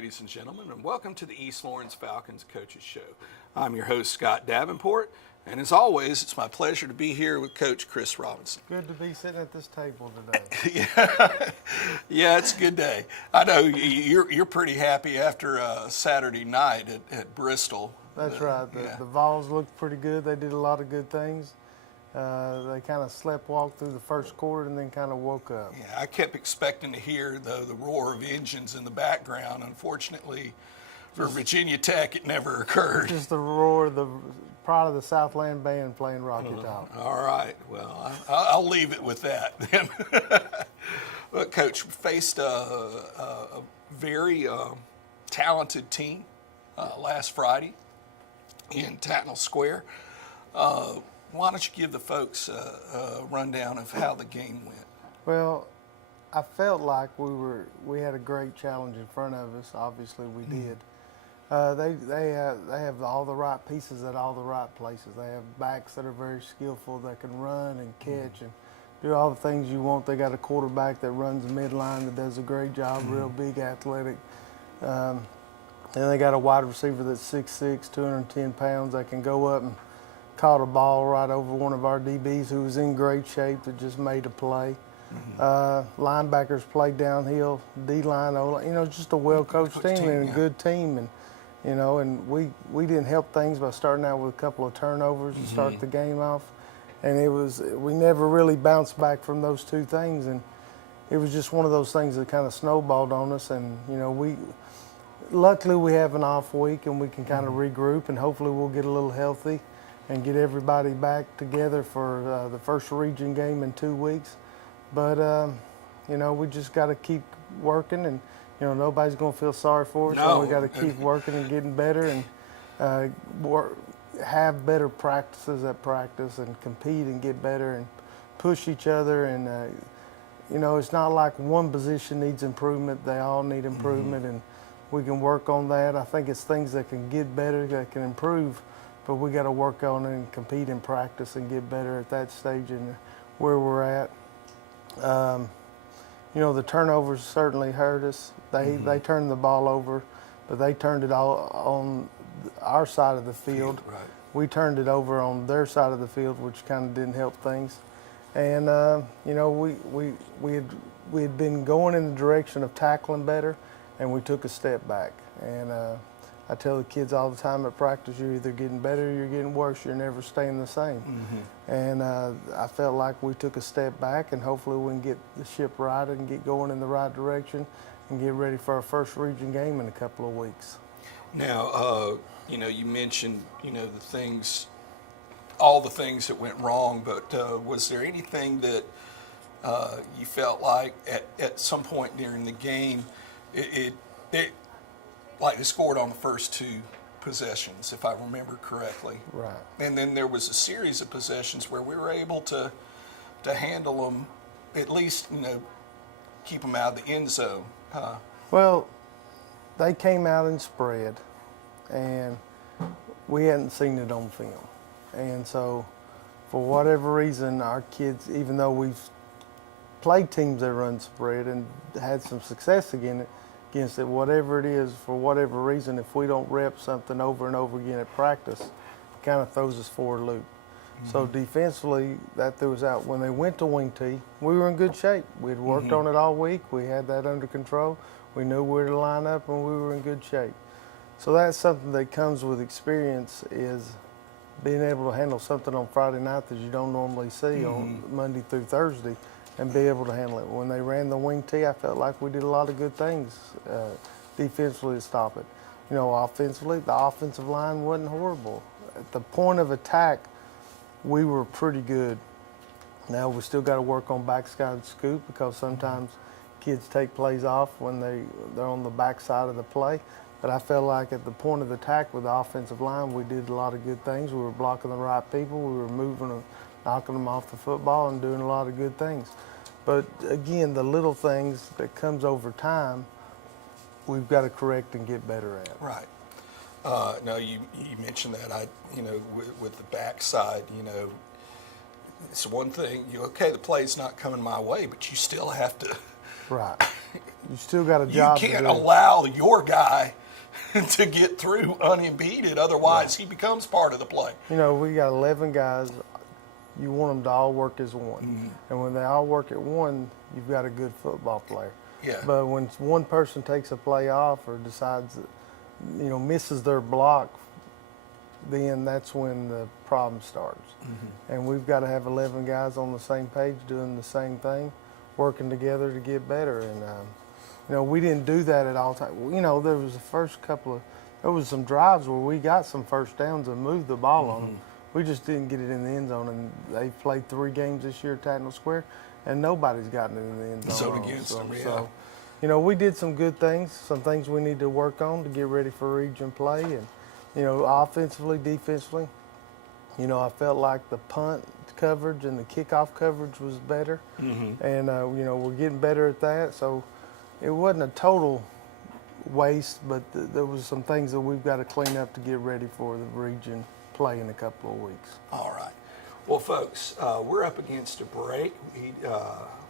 ladies and gentlemen, and welcome to the East Lawrence Falcons Coaches Show. I'm your host, Scott Davenport, and as always, it's my pleasure to be here with Coach Chris Robinson. Good to be sitting at this table today. Yeah, it's a good day. I know you're pretty happy after Saturday night at Bristol. That's right. The Vols looked pretty good. They did a lot of good things. They kind of slept-walked through the first quarter and then kind of woke up. Yeah, I kept expecting to hear, though, the roar of engines in the background. Unfortunately, for Virginia Tech, it never occurred. Just the roar of the Pride of the Southland Band playing Rocky Top. All right. Well, I'll leave it with that then. Look, Coach, we faced a very talented team last Friday in Tatnall Square. Why don't you give the folks a rundown of how the game went? Well, I felt like we had a great challenge in front of us. Obviously, we did. They have all the right pieces at all the right places. They have backs that are very skillful, that can run and catch and do all the things you want. They got a quarterback that runs the midline that does a great job, real big, athletic. And they got a wide receiver that's 6'6", 210 pounds that can go up and caught a ball right over one of our DBs who was in great shape that just made a play. Linebackers played downhill, D-line, O-line, just a well-coached team and a good team. And we didn't help things by starting out with a couple of turnovers to start the game off. And we never really bounced back from those two things. And it was just one of those things that kind of snowballed on us. And, luckily we have an off week and we can kind of regroup and hopefully we'll get a little healthy and get everybody back together for the first region game in 2 weeks. But, we just got to keep working and, nobody's going to feel sorry for us. No. So we got to keep working and getting better and have better practices at practice and compete and get better and push each other. And, it's not like one position needs improvement. They all need improvement and we can work on that. I think it's things that can get better, that can improve. But we got to work on it and compete in practice and get better at that stage and where we're at. The turnovers certainly hurt us. They turned the ball over, but they turned it all on our side of the field. Right. We turned it over on their side of the field, which kind of didn't help things. And we had been going in the direction of tackling better, and we took a step back. And I tell the kids all the time at practice, you're either getting better or you're getting worse. You're never staying the same. And I felt like we took a step back, and hopefully we can get the ship righted and get going in the right direction and get ready for our first region game in a couple of weeks. Now, you mentioned, all the things that went wrong, but was there anything that you felt like at some point during the game, like they scored on the first two possessions, if I remember correctly. Right. And then there was a series of possessions where we were able to handle them, at least, keep them out of the end zone. Well, they came out and spread, and we hadn't seen it on film. And so, for whatever reason, our kids, even though we've played teams that run spread and had some success against it, whatever it is, for whatever reason, if we don't rep something over and over again at practice, it kind of throws us for a loop. So defensively, that threw us out. When they went to wing T, we were in good shape. We had worked on it all week. We had that under control. We knew where to line up, and we were in good shape. So that's something that comes with experience, is being able to handle something on Friday night that you don't normally see on Monday through Thursday, and be able to handle it. When they ran the wing T, I felt like we did a lot of good things defensively to stop it. Offensively, the offensive line wasn't horrible. At the point of attack, we were pretty good. Now we still got to work on backside scoop, because sometimes kids take plays off when they're on the backside of the play. But I felt like at the point of attack with the offensive line, we did a lot of good things. We were blocking the right people. We were moving them, knocking them off the football, and doing a lot of good things. But again, the little things that comes over time, we've got to correct and get better at. Right. No, you mentioned that. With the backside, it's one thing. The play's not coming my way, but you still have to Right. You still got a You job to can't do. allow your guy to get through unimpeded. Otherwise, he becomes part of the play. You know, we got 11 guys. You want them to all work as one. Mm-hmm. And when they all work at one, you've got a good football player. Yeah. But when one person takes a play off or decides that, misses their block, then that's when the problem starts. Mm-hmm. And we've got to have 11 guys on the same page doing the same thing, working together to get better. And, we didn't do that at all times. There was there was some drives where we got some first downs and moved the ball on them. We just didn't get it in the end zone. And they've played 3 games this year at Tatnall Square, and nobody's gotten it in the end zone. So against them, yeah. So, we did some good things, some things we need to work on to get ready for region play. And, offensively, defensively, I felt like the punt coverage and the kickoff coverage was better. Mm-hmm. And, we're getting better at that. So it wasn't a total waste, but there was some things that we've got to clean up to get ready for the region play in a couple of weeks. All right. Well, folks, we're up against a break.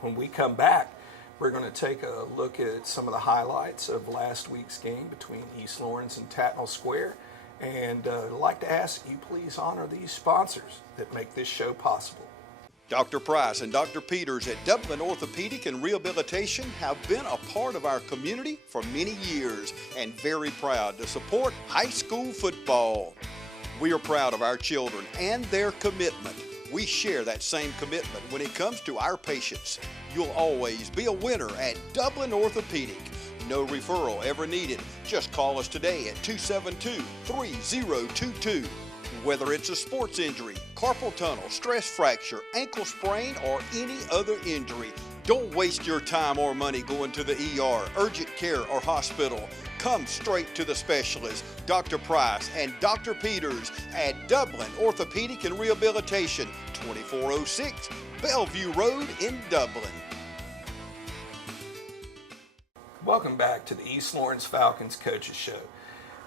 When we come back, we're going to take a look at some of the highlights of last week's game between East Lawrence and Tatnall Square. And I'd like to ask you please honor these sponsors that make this show possible. Dr. Price and Dr. Peters at Dublin Orthopedic and Rehabilitation have been a part of our community for many years and very proud to support high school football. We are proud of our children and their commitment. We share that same commitment when it comes to our patients. You'll always be a winner at Dublin Orthopedic. No referral ever needed. Just call us today at 272-3022. Whether it's a sports injury, carpal tunnel, stress fracture, ankle sprain, or any other injury, don't waste your time or money going to the ER, urgent care, or hospital. Come straight to the specialist, Dr. Price and Dr. Peters at Dublin Orthopedic and Rehabilitation, 2406 Bellevue Road in Dublin. Welcome back to the East Lawrence Falcons Coaches Show.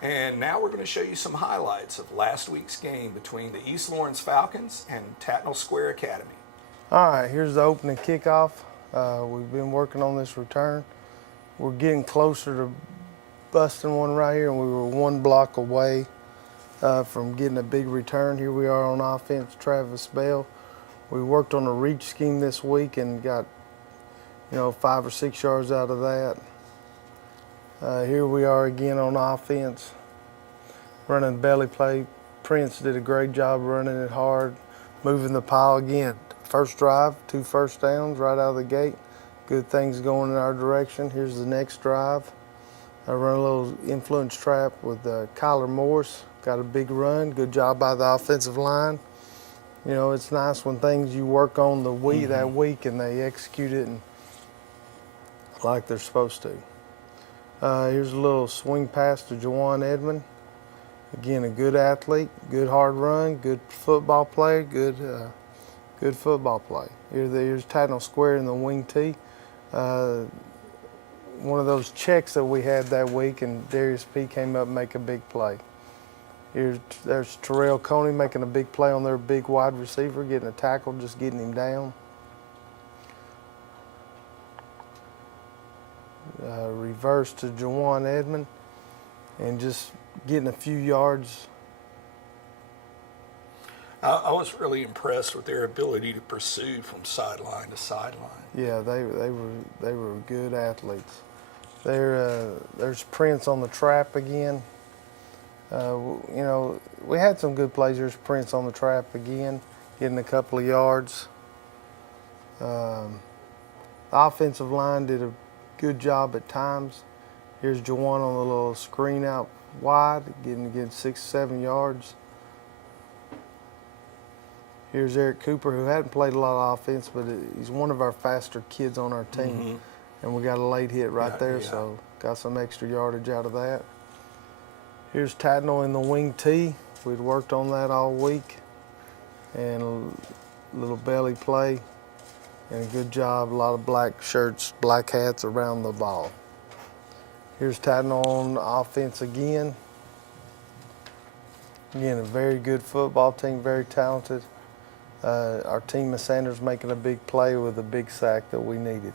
And now we're going to show you some highlights of last week's game between the East Lawrence Falcons and Tatnall Square Academy. All right, here's the opening kickoff. We've been working on this return. We're getting closer to busting one right here, and we were 1 block away from getting a big return. Here we are on offense, Travis Bell. We worked on a reach scheme this week and got, 5 or 6 yards out of that. Here we are again on offense, running belly play. Prince did a great job running it hard, moving the pile again. First drive, 2 first downs right out of the gate. Good things going in our direction. Here's the next drive. I run a little influence trap with Kyler Morris. Got a big run. Good job by the offensive line. It's nice when things you work on that week and they execute it like they're supposed to. Here's a little swing pass to Jawan Edmond. Again, a good athlete, good hard run, good football player, good football play. Here's Tatnall Square in the wing tee. One of those checks that we had that week, and Darius P. came up and make a big play. There's Terrell Coney making a big play on their big wide receiver, getting a tackle, just getting him down. Reverse to Jawan Edmond and just getting a few yards. I was really impressed with their ability to pursue from sideline to sideline. Yeah, they were good athletes. There's Prince on the trap again. We had some good plays. There's Prince on the trap again, getting a couple of yards. The offensive line did a good job at times. Here's Jawan on the little screen out wide, getting 6, 7 yards. Here's Eric Cooper, who hadn't played a lot of offense, but he's one of our faster kids on our team. Mm-hmm. And we got a late hit right there, so got some extra yardage out of that. Here's Tatnall in the wing tee. We'd worked on that all week. And a little belly play. And a good job, a lot of black shirts, black hats around the ball. Here's Tatnall on offense again. Again, a very good football team, very talented. Our team of Sanders making a big play with a big sack that we needed.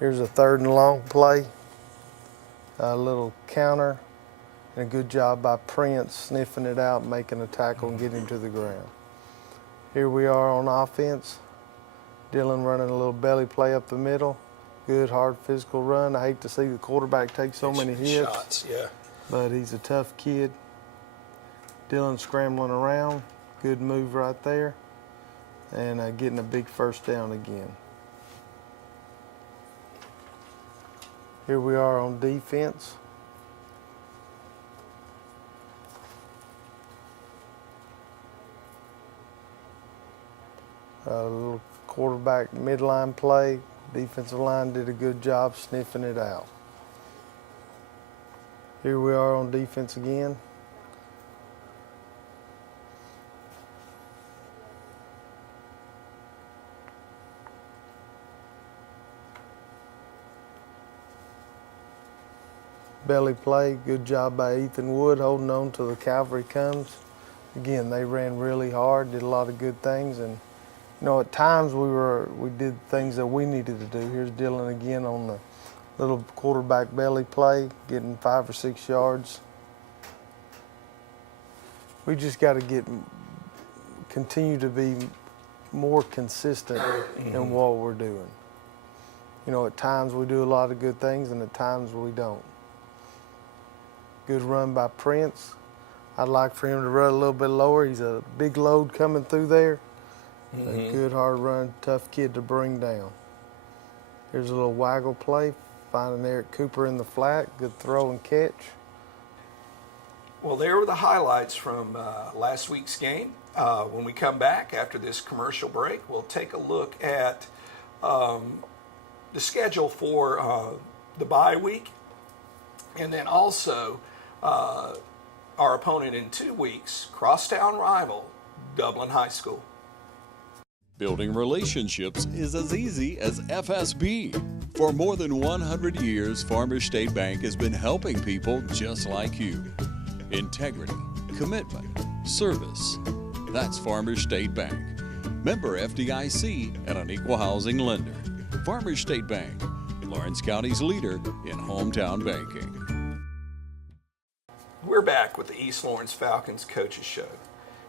Here's a 3rd and long play, a little counter, and a good job by Prince sniffing it out, making a tackle, and getting him to the ground. Here we are on offense. Dylan running a little belly play up the middle. Good, hard physical run. I hate to see the quarterback take so many hits, Shots, yeah. but he's a tough kid. Dylan scrambling around. Good move right there. And getting a big 1st down again. Here we are on defense. A little quarterback midline play. Defensive line did a good job sniffing it out. Here we are on defense again. Belly play, good job by Ethan Wood holding on till the cavalry comes. Again, they ran really hard, did a lot of good things, and you know, at times we did things that we needed to do. Here's Dylan again on the little quarterback belly play, getting 5 or 6 yards. We just got to continue to be more consistent in what we're doing. You know, at times we do a lot of good things, and at times we don't. Good run by Prince. I'd like for him to run a little bit lower. He's a big load coming through there. A good hard run, tough kid to bring down. Here's a little waggle play, finding Eric Cooper in the flat. Good throw and catch. Well, there were the highlights from last week's game. When we come back after this commercial break, we'll take a look at the schedule for the bye week, and then also our opponent in 2 weeks, crosstown rival, Dublin High School. Building relationships is as easy as FSB. For more than 100 years, Farmers State Bank has been helping people just like you. Integrity, commitment, service. That's Farmers State Bank. Member FDIC and an equal housing lender. Farmers State Bank, Lawrence County's leader in hometown banking. We're back with the East Lawrence Falcons Coaches Show.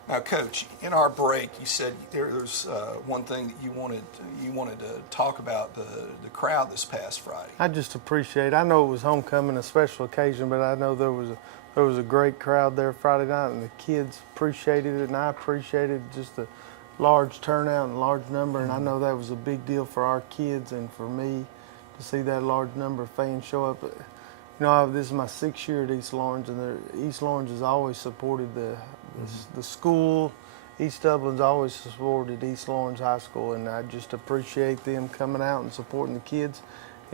Now, Coach, in our break, you said there's one thing that you wanted to talk about the crowd this past Friday. I just appreciate. I know it was homecoming, a special occasion, but I know there was a great crowd there Friday night, and the kids appreciated it, and I appreciated just the large turnout and large number, and I know that was a big deal for our kids and for me to see that large number of fans show up. You know, this is my 6th year at East Lawrence, and East Lawrence has always supported the school. East Dublin's always supported East Lawrence High School, and I just appreciate them coming out and supporting the kids.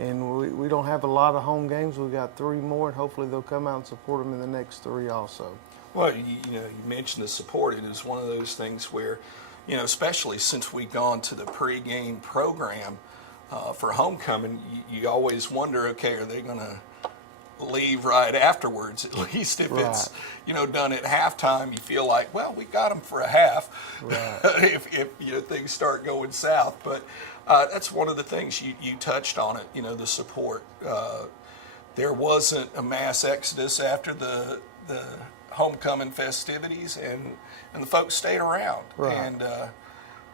And we don't have a lot of home games. We've got 3 more, and hopefully they'll come out and support them in the next 3 also. Well, you mentioned the support. It is one of those things where, you know, especially since we've gone to the pregame program for homecoming, you always wonder, okay, are they going to leave right afterwards? At least if it's, you know, done at halftime, you feel like, well, we got them for a half. Right. if you know, things start going south. But that's one of the things you touched on it. You know, the support. There wasn't a mass exodus after the homecoming festivities, and the folks stayed around. Right. And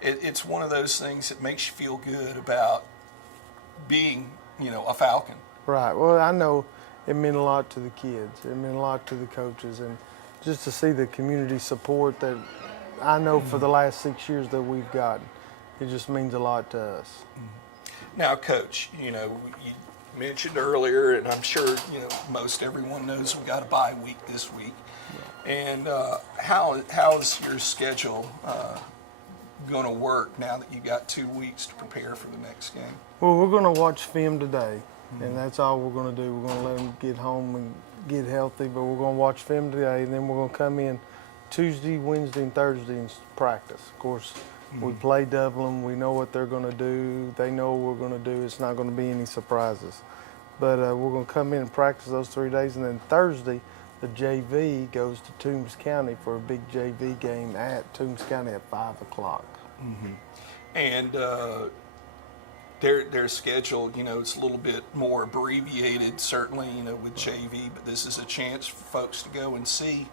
it's one of those things that makes you feel good about being, you know, a Falcon. Right. Well, I know it meant a lot to the kids. It meant a lot to the coaches, and just to see the community support that I know for the last 6 years that we've gotten, it just means a lot to us. Now, Coach, you know, you mentioned earlier, and I'm sure, you know, most everyone knows we got a bye week this week. And how is your schedule going to work now that you got 2 weeks to prepare for the next game? Well, we're going to watch film today, and that's all we're going to do. We're going to let them get home and get healthy, but we're going to watch film today, and then we're going to come in Tuesday, Wednesday, and Thursday and practice. Of course, we play Dublin. We know what they're going to do. They know what we're going to do. It's not going to be any surprises. But we're going to come in and practice those 3 days, and then Thursday, the JV goes to Toombs County for a big JV game at Toombs County at 5 o'clock. And their schedule, it's a little bit more abbreviated, certainly, with JV, but this is a chance for folks to go and see,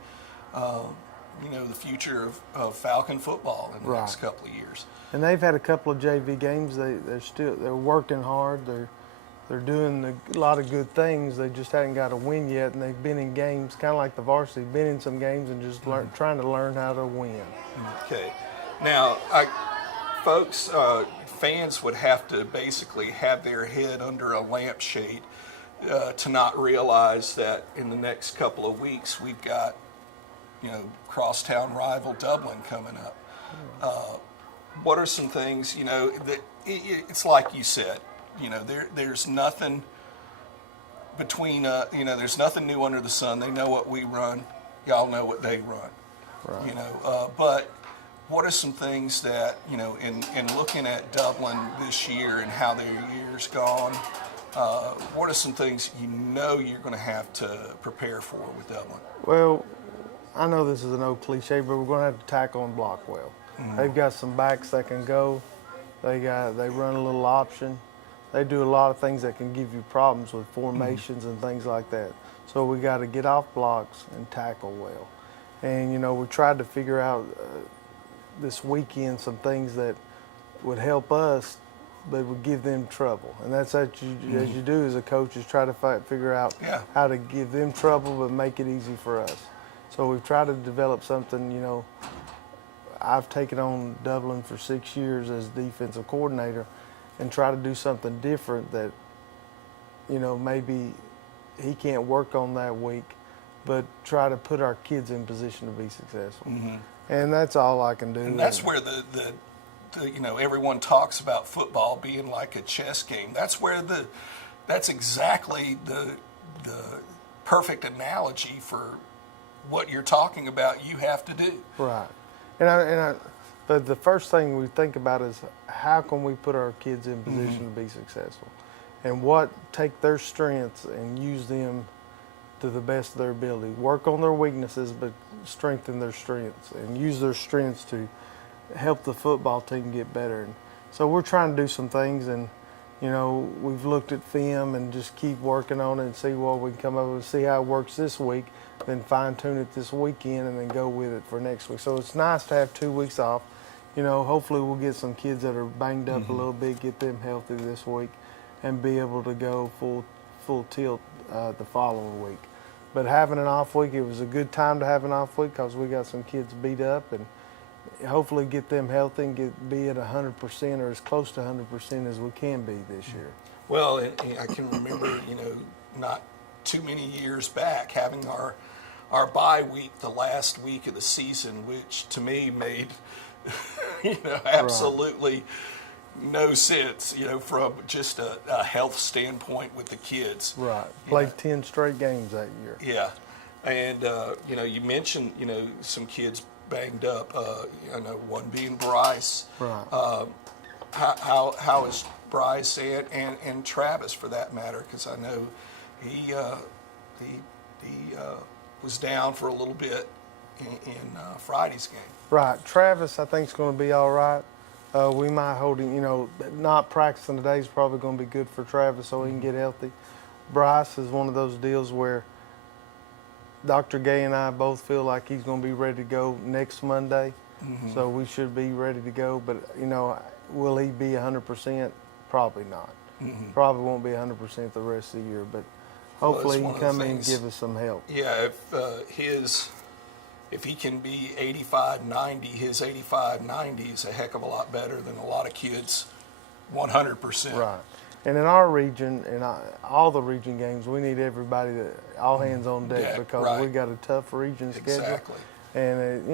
the future of Falcon football in the next couple of years. And they've had a couple of JV games. They're working hard. They're doing a lot of good things. They just haven't got a win yet, and they've been in games, kind of like the varsity, been in some games and just trying to learn how to win. Okay. Now, folks, fans would have to basically have their head under a lampshade to not realize that in the next couple of weeks we've got, crosstown rival Dublin coming up. What are some things, that it's like you said, there's nothing between, there's nothing new under the sun. They know what we run. Y'all know what they run. Right. But what are some things that, in looking at Dublin this year and how their year's gone, what are some things you're going to have to prepare for with Dublin? Well, I know this is an old cliche, but we're going to have to tackle and block well. They've got some backs that can go. They run a little option. They do a lot of things that can give you problems with formations and things like that. So we got to get off blocks and tackle well. And we tried to figure out this weekend some things that would help us, but would give them trouble. And that's as you do as a coach, is try to figure out how to give them trouble but make it easy for us. So we've tried to develop something. I've taken on Dublin for 6 years as defensive coordinator, and try to do something different that, maybe he can't work on that week, but try to put our kids in position to be successful. And that's all I can do. And that's where the everyone talks about football being like a chess game. That's exactly the perfect analogy for what you're talking about you have to do. Right. But the first thing we think about is how can we put our kids in position to be successful, and take their strengths and use them to the best of their ability. Work on their weaknesses, but strengthen their strengths, and use their strengths to help the football team get better. And so we're trying to do some things, and we've looked at film and just keep working on it and see what we can come up with, see how it works this week, then fine tune it this weekend, and then go with it for next week. So it's nice to have 2 weeks off. Hopefully we'll get some kids that are banged up a little bit, get them healthy this week, and be able to go full tilt the following week. But having an off week, it was a good time to have an off week because we got some kids beat up, and hopefully get them healthy and be at 100% or as close to 100% as we can be this year. Well, and I can remember, not too many years back, having our bye week the last week of the season, which to me made absolutely no sense, from just a health standpoint with the kids. Right. Played 10 straight games that year. Yeah. And, you mentioned, some kids banged up, one being Bryce. Right. How is Bryce and Travis, for that matter? Because I know he was down for a little bit in Friday's game. Right. Travis, I think, is going to be all right. We might hold him, not practicing today is probably going to be good for Travis so he can get healthy. Bryce is one of those deals where Dr. Gay and I both feel like he's going to be ready to go next Monday. So we should be ready to go. But, will he be 100%? Probably not. Probably won't be 100% the rest of the year. But hopefully he can come in and give us some help. Yeah, if he can be 85-90, his 85-90 is a heck of a lot better than a lot of kids 100%. Right. And in our region, in all the region games, we need everybody, all hands on deck, because we got a tough region schedule. Exactly. And,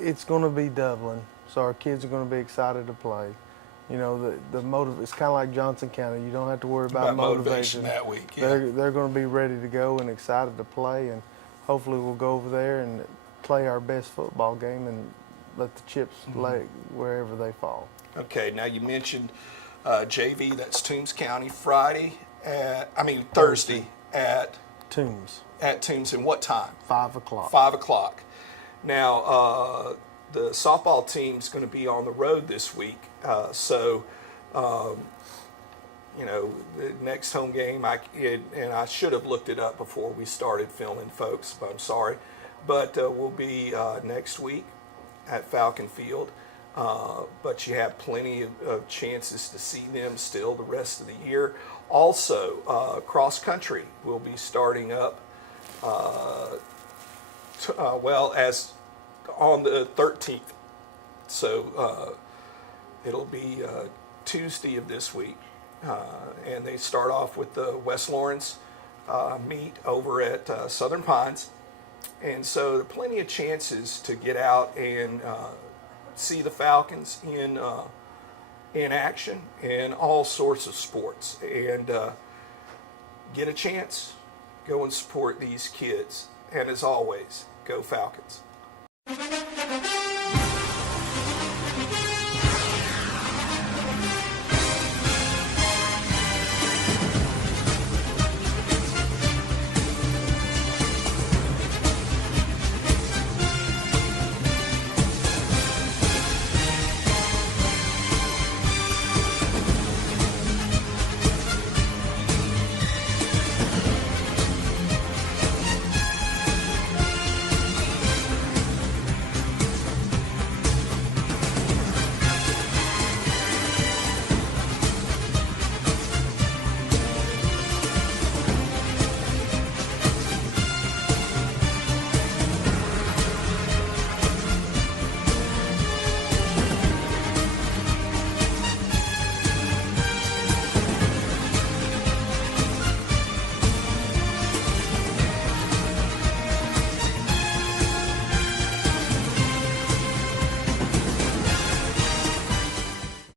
it's going to be Dublin, so our kids are going to be excited to play. It's kind of like Johnson County. You don't have to worry about motivation that week. Yeah. They're going to be ready to go and excited to play, and hopefully we'll go over there and play our best football game and let the chips lay wherever they fall. Okay, now you mentioned JV, that's Toombs County, Thursday at Toombs. At Toombs, and what time? 5 o'clock. 5 o'clock. Now, the softball team's going to be on the road this week. So, the next home game, and I should have looked it up before we started filming, folks, but I'm sorry. But will be next week at Falcon Field. But you have plenty of chances to see them still the rest of the year. Also, cross country will be starting up, as on the 13th. So it'll be Tuesday of this week. And they start off with the West Lawrence meet over at Southern Pines. And so there are plenty of chances to get out and see the Falcons in action in all sorts of sports. And get a chance, go and support these kids. And as always, go Falcons.